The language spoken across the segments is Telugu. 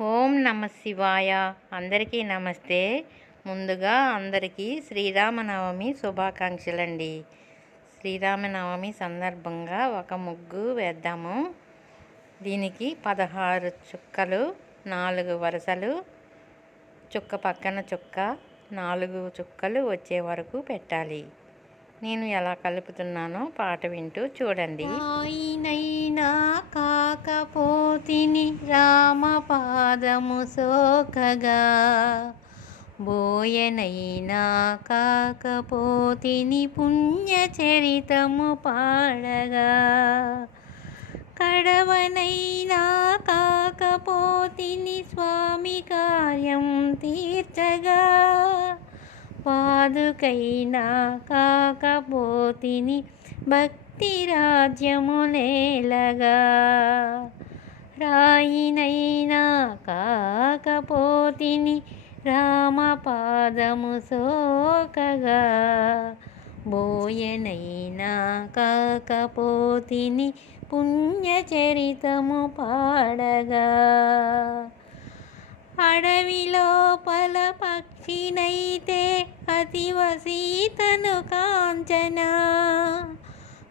ఓం నమ శివాయ. అందరికీ నమస్తే. ముందుగా అందరికీ శ్రీరామనవమి శుభాకాంక్షలండి. శ్రీరామనవమి సందర్భంగా ఒక ముగ్గు వేద్దాము. దీనికి పదహారు చుక్కలు నాలుగు వరుసలు చుక్క పక్కన చుక్క నాలుగు చుక్కలు వచ్చే వరకు పెట్టాలి. నేను ఎలా కలుపుతున్నానో పాట వింటూ చూడండి. ఆయనైనా కాకపోతిని రామపాదము సోకగా బోయనైనా కాకపోతిని పుణ్యచరితము పాడగా. కడవనైనా కాకపోతిని స్వామి కార్యం తీర్చగా కైనా కాకపోతిని భక్తి రాజ్యమునేలగా రాయినైనా కాకపోతిని రామపాదము సోకగా. బోయనైనా కాకపోతిని పుణ్యచరితము పాడగా. అడవిలోపల పక్షినైతే అతివ సీతను కాంచన.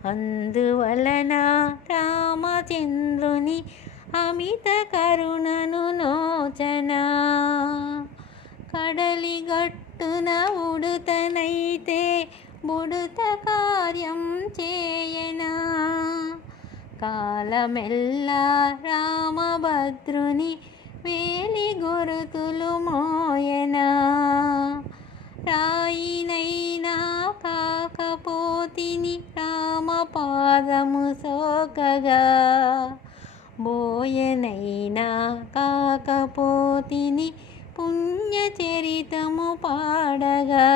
అందువలన రామచంద్రుని అమిత కరుణను నోచన. కడలి గట్టున ఉడుతనైతే బుడుత కార్యం చేయనా. కాలమెల్లా రామభద్రుని వేలి గురుతులు మోయనా. రాయినైనా కాకపోతిని రామపాదము సోకగా. బోయనైనా కాకపోతిని పుణ్యచరితము పాడగా.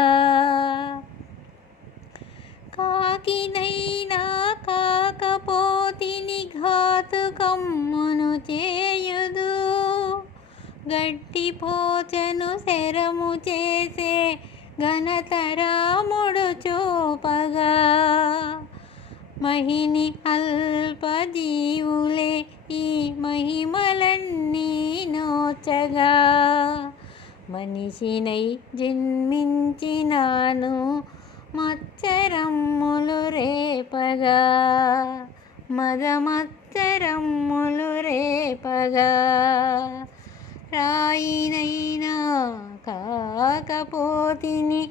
కాకినైనా కాకపోతిని ఘాతుకమ్మును చేయుదు. గట్టిపోచను శరము చేసే ఘనతరాముడు చూపగా మహిని అల్పజీవులే ఈ మహిమలన్నీ నోచగా. మనిషినై జన్మించినాను మచ్చరమ్ములు రేపగా. మదమచ్చరమ్ములు రేపగా. రాయినైనా కాకపోతిని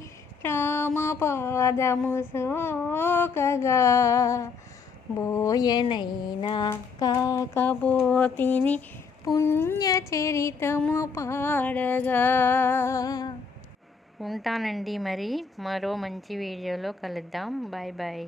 రామపాదము సోకగా బోయనైనా కాకపోతిని పుణ్యచరితము పాడగా. ఉంటానండి మరి మరో మంచి వీడియోలో కలుద్దాం. Bye bye.